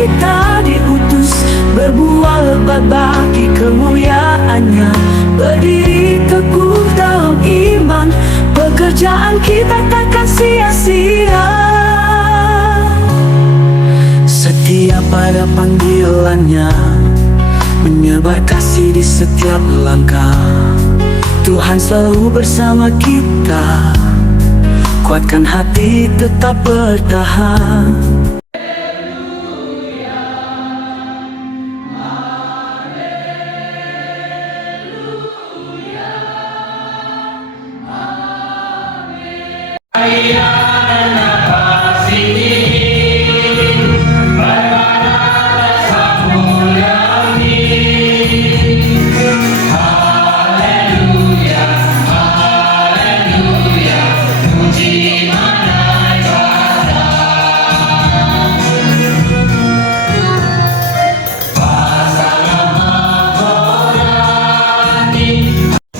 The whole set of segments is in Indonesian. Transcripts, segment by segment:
kita diutus berbuat bagi kemuliaannya, berdiri teguh dalam iman, pekerjaan kita takkan sia-sia. Setia pada panggilannya, menyebar kasih di setiap langkah. Tuhan selalu bersama kita, kuatkan hati tetap bertahan.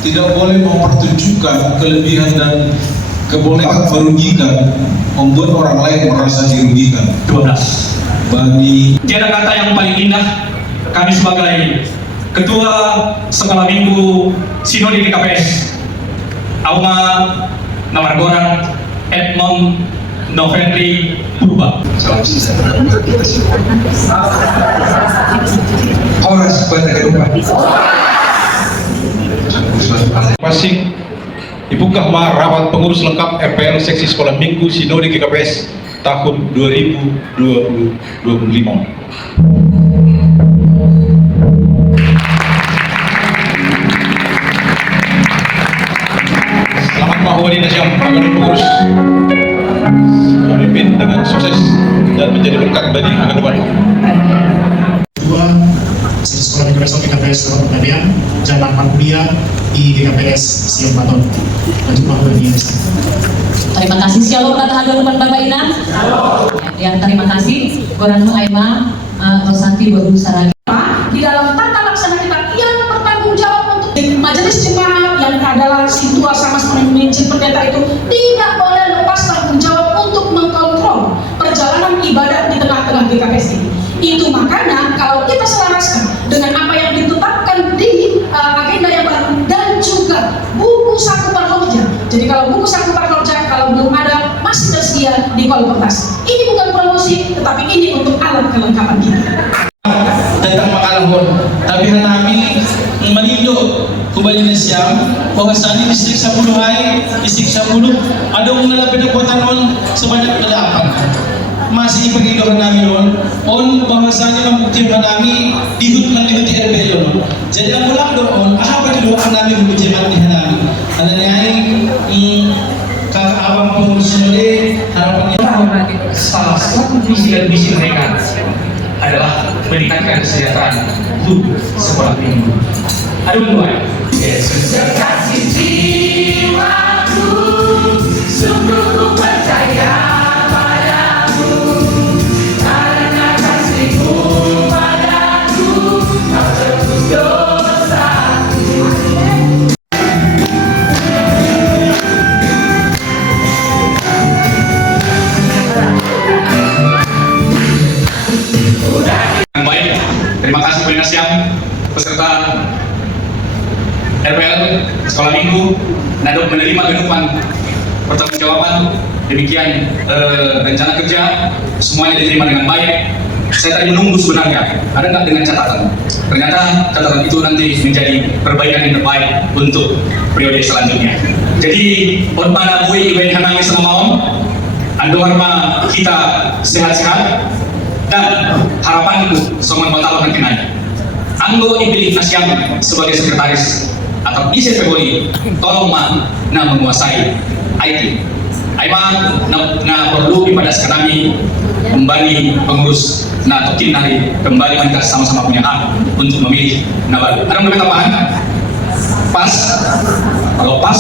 Tidak boleh mempertunjukkan kelebihan dan kebolehan merugikan, membuat orang lain merasa dirugikan. 12. Bagi Tiada kata yang paling indah kami sebagai Ketua Sekolah Minggu Sinode GKPS Auma Nawargoran Edmond Novendri Purba. Horas pada kehidupan. Masing dibuka rapat pengurus lengkap RPL Seksi Sekolah Minggu Sinode GKPS tahun 2025. Selamat Mahwadi Nasyam, agar pengurus memimpin dengan sukses dan menjadi berkat bagi ke depan. Sekolah GKPS Sekolah Pertanian, Jalan Kuliah di GKPS Siang Baton. Lanjut Pak Budi. Terima kasih. Shalom kata hadapan Bapak Ina. Yang terima kasih Goran Aima Rosanti Baru Saragi. Di dalam tata laksana kita yang bertanggung jawab untuk majelis jemaat yang adalah situa sama memimpin pendeta itu tidak boleh lepas tanggung jawab untuk mengkontrol perjalanan ibadat di tengah-tengah GKPS ini. Itu makanya kalau kita selaraskan dengan apa yang ditetapkan di agenda yang baru dan juga buku saku parlokja. Jadi kalau buku saku parlokja kalau belum ada masih tersedia di kolportas. Ini bukan promosi, tetapi ini untuk alat kelengkapan kita. Tentang makalahon, tapi kami meninjau kembali di siang bahwa saat ini distrik 10 ada mengalami kekuatan on sebanyak 8. Masih pergidokan kami on bahwasanya membuktikan kami dihutman di RP on. Jadi aku lakukan apa di doa kami berbicara di kami. Ada yang kakak abang pengurus sinode harapannya Salah satu visi dan misi mereka adalah meningkatkan kesejahteraan guru sekolah minggu. Ada dua. Yesus kasih jiwaku, sungguh ku percaya padamu, karena kasihmu padaku, kau tebus dosaku. Baik, terima kasih Pak Nasyam, peserta RPL Sekolah Minggu, Nadok menerima genupan pertanggungjawaban. Demikian rencana kerja semuanya diterima dengan baik. Saya tadi menunggu sebenarnya ada nggak dengan catatan. Ternyata catatan itu nanti menjadi perbaikan yang terbaik untuk periode selanjutnya. Jadi Ormana Bui Iben Hanangi selama om, Ando Harma kita sehat-sehat. Dan harapan itu semua batalo akan kenal. Anggo dipilih Nasyam sebagai sekretaris atau isi pegoli tolong na menguasai IT. Aima na perlu pada kami kembali pengurus na tokin hari kembali mereka sama-sama punya hak untuk memilih nabar. Ada yang tambahan? Pas? Kalau pas,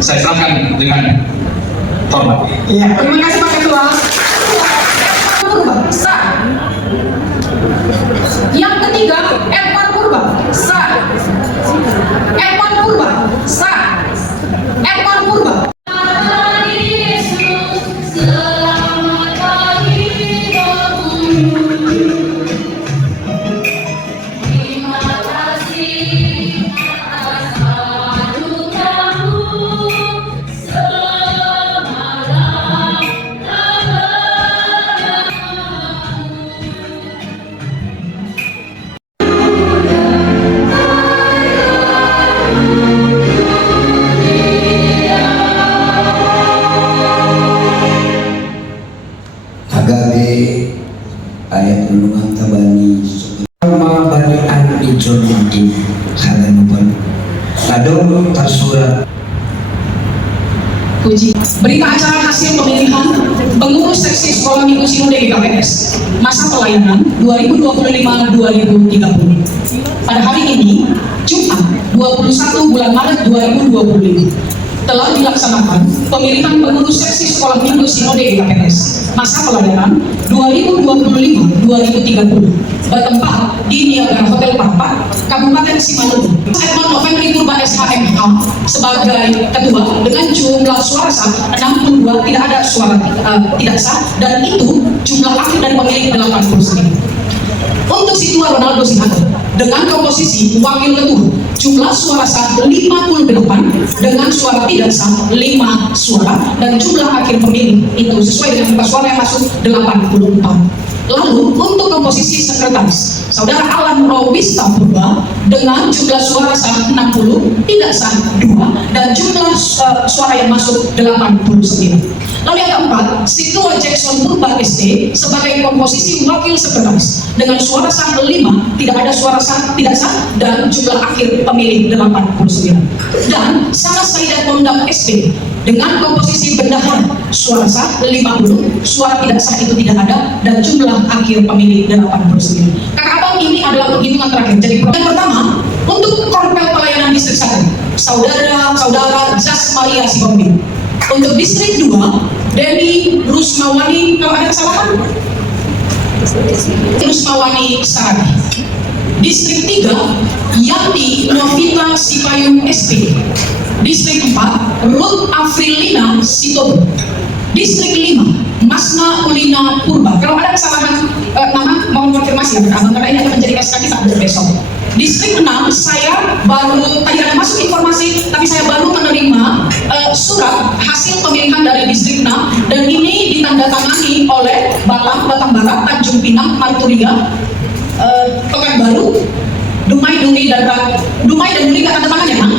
saya serahkan dengan hormat. Ya, terima kasih Pak Ketua. Sah. Yang ketiga, Edward Purba, sah. Edward Purba, sah. Edward Purba. Selamat pagi, agabe ayat nungang tabani sama barian ijol ini halanuban ladong tersurat. Puji. Berita acara hasil pemilihan pengurus seksi sekolah minggu Sinode GKPS masa pelayanan 2025-2030. Pada hari ini, Jumat 21 bulan Maret 2025, telah dilaksanakan pemilihan pengurus seksi sekolah minggu Sinode GKPS masa pelayanan 2025-2030 bertempat di Niagara Hotel Papa, Kabupaten Simalungun. Edmond November Purba SHMH sebagai ketua dengan jumlah suara sah 62, tidak ada suara tidak sah, dan itu jumlah akhir dari pemilih 89. Untuk Situa Ronaldo Sihato dengan komposisi wakil ketua jumlah suara sah 58 dengan suara tidak sah 5 suara, dan jumlah akhir pemilih itu sesuai dengan jumlah suara yang masuk 84. Lalu untuk komposisi sekretaris, Saudara Alan Robista Purba dengan jumlah suara sah 60, tidak sah 2, dan jumlah suara yang masuk 89. Lalu yang keempat, Situa Jackson Purba SD sebagai komposisi wakil sekretaris dengan suara sah 5, tidak ada suara sah tidak sah, dan jumlah akhir pemilih 89. Dan Sarah Saidat Pondam SD dengan komposisi bendahara suara sah 50, suara tidak sah itu tidak ada, dan jumlah akhir pemilih 89. Kakak abang, ini adalah penghitungan terakhir. Jadi yang pertama, untuk Korpel Pelayanan Distrik 1, Saudara Jas Maria Sihombing. Untuk Distrik 2, Dewi Rusmawani, kalau ada kesalahan, Rusmawani Saragi. Distrik 3, Yanti Novita Sipayung SP. Distrik 4, Ruth Afrilina Sitobu. Distrik 5, Masna Ulina Purba. Kalau ada kesalahan nama, mohon konfirmasi ya, karena ini akan menjadi SK kita besok. Distrik 6, saya baru, tadi ada masuk informasi, tapi saya baru menerima surat hasil pemilihan dari Distrik 6, dan ini ditandatangani oleh Batang Barat, Tanjung Pinang, Marturia, Pekanbaru, Dumai dan Duri nggak tanda tangannya, kan?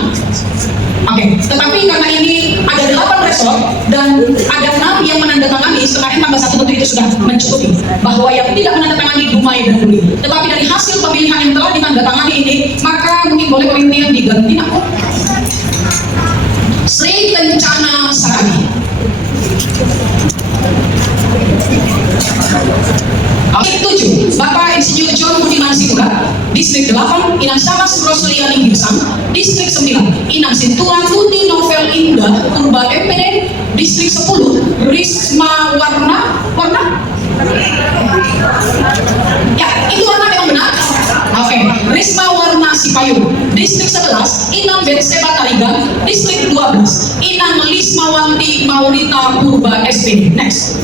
Oke, tetapi karena ini ada 8 resort dan ada 6 yang menandatangani, setengahnya tambah 1 tentu itu sudah mencukupi, bahwa yang tidak menandatangani Dumai dan Duri. Tetapi dari hasil pemilihan yang telah ditandatangani ini, maka mungkin boleh pemilihan diganti nama Sri Kencana Saragi. Distrik 7, Bapak Insinyur John Budiman Siburat. Distrik 8, Inang Samas Rosliani Girsang. Distrik 9, Inang Sintuan Tuti Novel Indah Purba MPD. Distrik 10, Risma Warna. Ya, itu warna yang benar. Oke, Risma Warna Sipayung. Distrik 11, Inang Betseba Tarigan. Distrik 12, Inang Lismawanti Maurita Purba SPD. Next.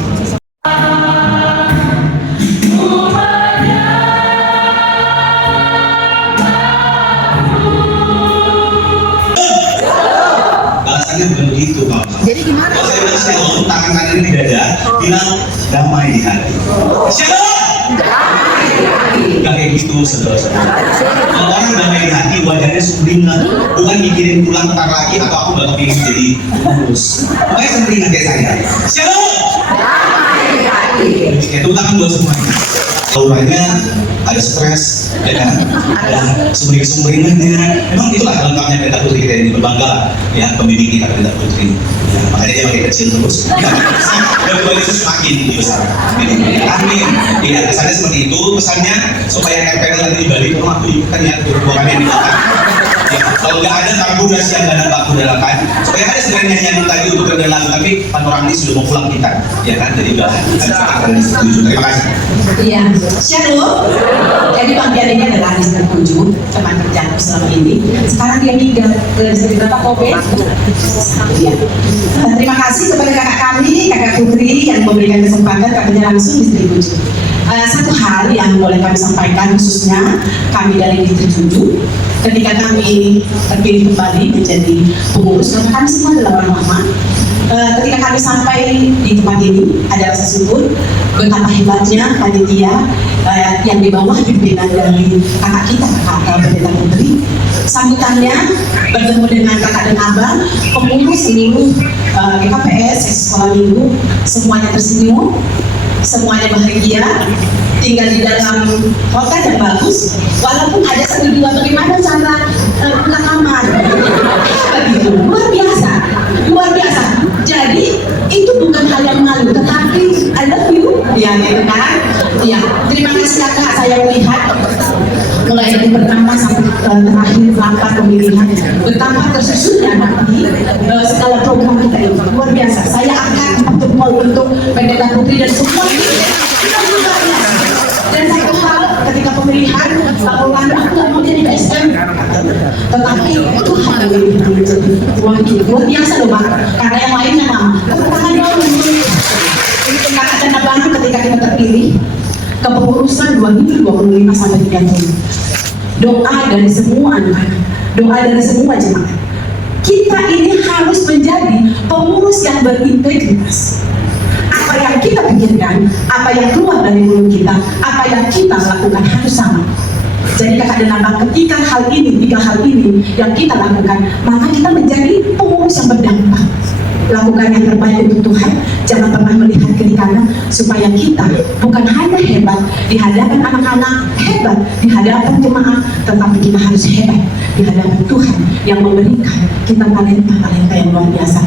Bukan begitu, Pak. Jadi gimana? Kalau saya bilang shalom, tangan kanan di dada, bilang damai di hati. Shalom! Gak kayak gitu, saudara-saudara. Kalau orang damai di hati, wajahnya sumringah, bukan mikirin pulang ntar lagi atau aku bakal pilih jadi pengurus. Makanya sumringah kayak saya. Shalom! Itu tangan buat semuanya. Auranya ada stres, ya kan? Ada sumring-sumringnya. Memang itulah lengkapnya Pendeta Putri kita ini, berbangga ya, pembimbing kita Pendeta Putri. Ya, makanya dia makin kecil terus. Dan Tuhan Yesus makin besar. Amin. Iya, kesannya seperti itu. Pesannya supaya RPL nanti di Bali, kalau aku kan ya, ruangannya di belakang. Ya, kalau nggak ada tabur dan siang dan baku dalakan, supaya ada sebenarnya nyanyian tadi untuk rendahan, tapi panorama ini sudah mau pulang kita, ya kan? Jadi udah ada setuju. Terima kasih. Iya, Shalom. Jadi Bang Pian ini adalah distrik 7, teman kerjaanku selama ini. Sekarang dia pindah ke distrik berapa, Kobe? Ya. Terima kasih kepada kakak kami, kakak Putri yang memberikan kesempatan katanya langsung distrik 7. Satu hal yang boleh kami sampaikan khususnya kami dari distrik 7, ketika kami terpilih kembali menjadi pengurus, karena kami semua adalah orang lama. Ketika kami sampai di tempat ini, ada rasa syukur betapa hebatnya panitia yang di bawah pimpinan dari kakak kita, kakak Pendeta Putri. Sambutannya bertemu dengan kakak dan abang, pengurus seluruh GKPS, sekolah minggu, semuanya tersenyum. semuanya bahagia, tinggal di dalam hotel yang bagus, walaupun ada satu dua bagaimana cara pulang kamar, begitu luar biasa. Jadi itu bukan hal yang malu, tetapi I love you, ya gitu kan? Ya, terima kasih kakak, saya melihat mulai dari pertama sampai terakhir rapat pemilihan betapa tersusunnya nanti segala program kita ini luar biasa. Saya akan untuk Pendeta Putri dan semua kita luar biasa. Dan satu hal ketika pemilihan bahwa aku nggak mau jadi PSM, tetapi Tuhan jadi luar biasa loh Bang, karena yang lainnya mama tepuk tangan dulu untuk kakak dan abang ketika kita terpilih kepengurusan 2025 sampai 30. Doa dari semua anak-anak, doa dari semua jemaat. Kita ini harus menjadi pengurus yang berintegritas. Apa yang kita pikirkan, apa yang keluar dari mulut kita, apa yang kita lakukan harus sama. Jadi kakak dan abang, ketika hal ini, 3 hal ini yang kita lakukan, maka kita menjadi pengurus yang berdampak. Lakukan yang terbaik untuk Tuhan, jangan pernah melihat kiri kanan, supaya kita bukan hanya hebat di hadapan anak-anak, hebat di hadapan jemaat, tetapi kita harus hebat di hadapan Tuhan yang memberikan kita talenta yang luar biasa.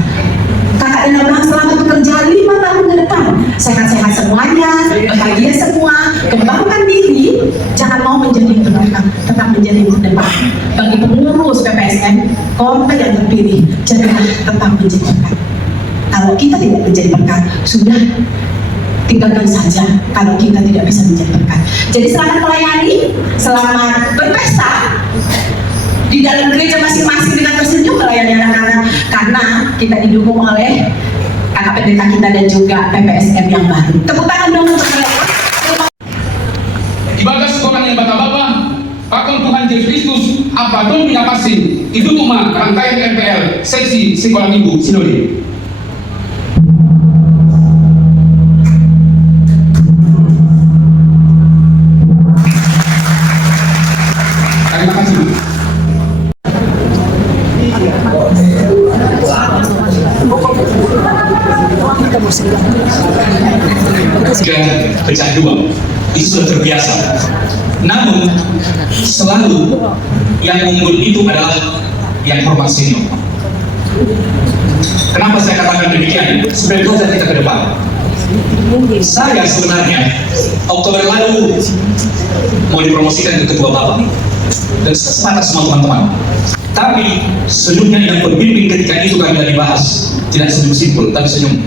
Kakak dan abang selamat bekerja 5 tahun ke depan, sehat-sehat semuanya, bahagia semua, kembangkan diri, jangan mau menjadi yang terbelakang, tetap menjadi yang terdepan. Bagi pengurus PPSM, kota yang terpilih, janganlah tetap menjadi berkat. Kalau kita tidak menjadi berkat, sudah tinggalkan saja kalau kita tidak bisa menjadi berkat. Jadi selamat melayani, selamat berpesta di dalam gereja masing-masing dengan tersenyum melayani anak-anak, karena kita didukung oleh kakak pendeta kita dan juga PPSM yang baru. Tepuk tangan dong untuk mereka. Ibadah sekolah yang bapak-bapak, Pakon Tuhan Yesus Kristus, apa dong tidak pasti itu cuma rangkaian MPL seksi sekolah minggu sinode. Terima kasih. Pecah dua itu sudah terbiasa. Namun selalu yang unggul itu adalah yang hormat senior. Kenapa saya katakan demikian? Sebagai doa kita ke depan. Saya sebenarnya Oktober lalu mau dipromosikan ke ketua bapak dan sepakat semua teman-teman. Tapi senyumnya yang pembimbing ketika itu kami sudah dibahas tidak senyum simpul, tapi senyum.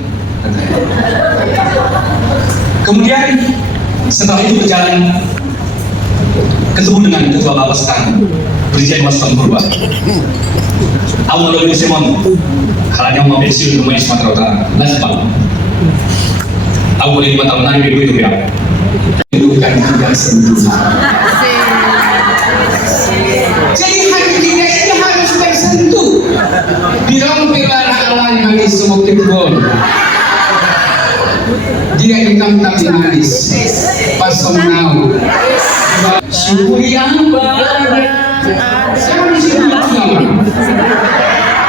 Kemudian setelah itu berjalan, ketemu dengan ketua bapak sekarang, Brigjen Mas Tom Purba. Aku melalui Simon, halanya mau pensiun rumah Sumatera Utara, nggak sebab. Aku boleh 5 tahun lagi itu ya. Itu bukan tidak sentuh. Jadi hati kita ini harus tersentuh. Dirompilah Allah yang manis semukti gol. Dia hitam tapi manis. Pasong nau. Syukuri apa? Saya disyukuri apa?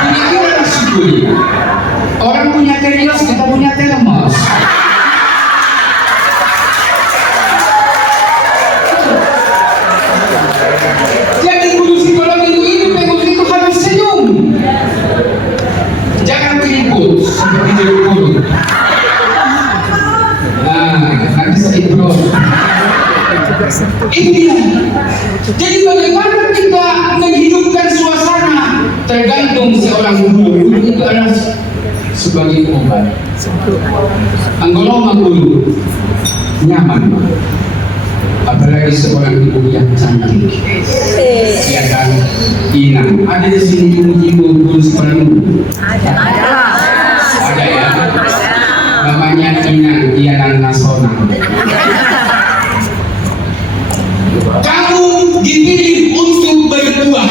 Tidak kita syukuri. Orang punya telos, kita punya telemos. Jadi guru psikologi itu pengurus itu harus senyum. Jangan berikut seperti jadi guru. Nah, nanti sakit perut. Itu dia. Jadi bagaimana kita menghidupkan suasana tergantung seorang guru. Guru itu adalah sebagai obat. Anggoloma guru nyaman, apalagi seorang ibu yang cantik, ya kan, Inang. Ada di sini ibu guru sekolah minggu? Ada ya. Namanya Inang, Iyanan Nasional. Kamu dipilih untuk berbuah.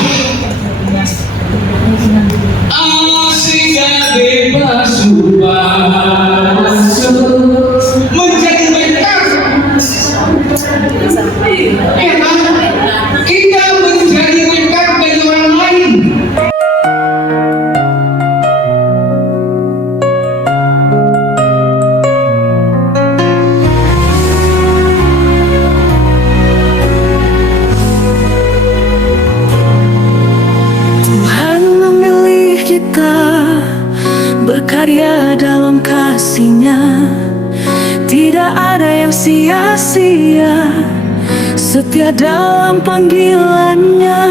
Asika bebas menjadi berkat. Ya kan? Kita menjadi berkat bagi orang lain. sia-sia, setia dalam panggilannya.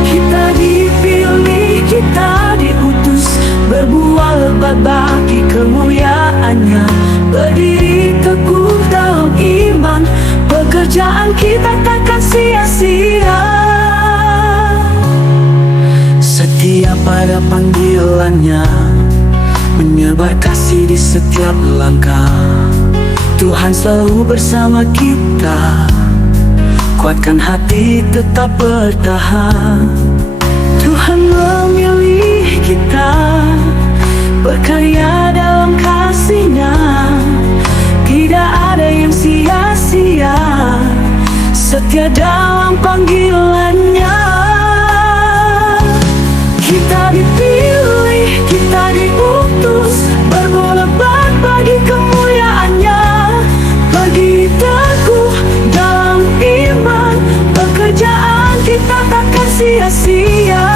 Kita dipilih, kita diutus, berbuat lebat bagi kemuliaannya, berdiri teguh dalam iman, pekerjaan kita takkan sia-sia. Setia pada panggilannya, menyebar kasih di setiap langkah. Tuhan selalu bersama kita, kuatkan hati tetap bertahan. Tuhan memilih kita, berkarya dalam kasih-Nya. Tidak ada yang sia-sia, setia dalam panggilannya. Kita dipilih, kita diutus, berbuat lebat bagi kemuliaannya, berdiri teguh dalam iman, pekerjaan kita takkan sia-sia.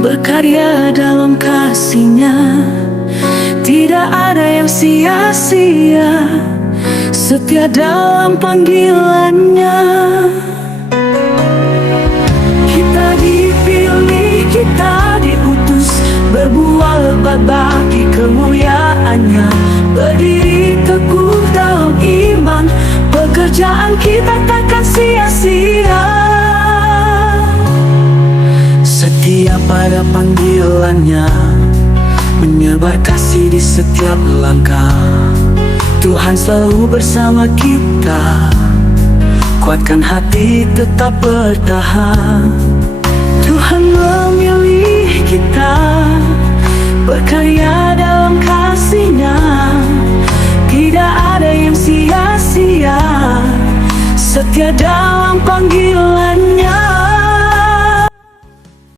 berkarya dalam kasih-Nya. Tidak ada yang sia-sia, setia dalam panggilan-Nya. Kita dipilih, kita diutus, berbuat lebat bagi kemuliaan-Nya. Berdiri teguh dalam iman, pekerjaan kita takkan sia-sia. Setia pada panggilan-Nya, menyebar kasih di setiap langkah. Tuhan selalu bersama kita, kuatkan hati tetap bertahan.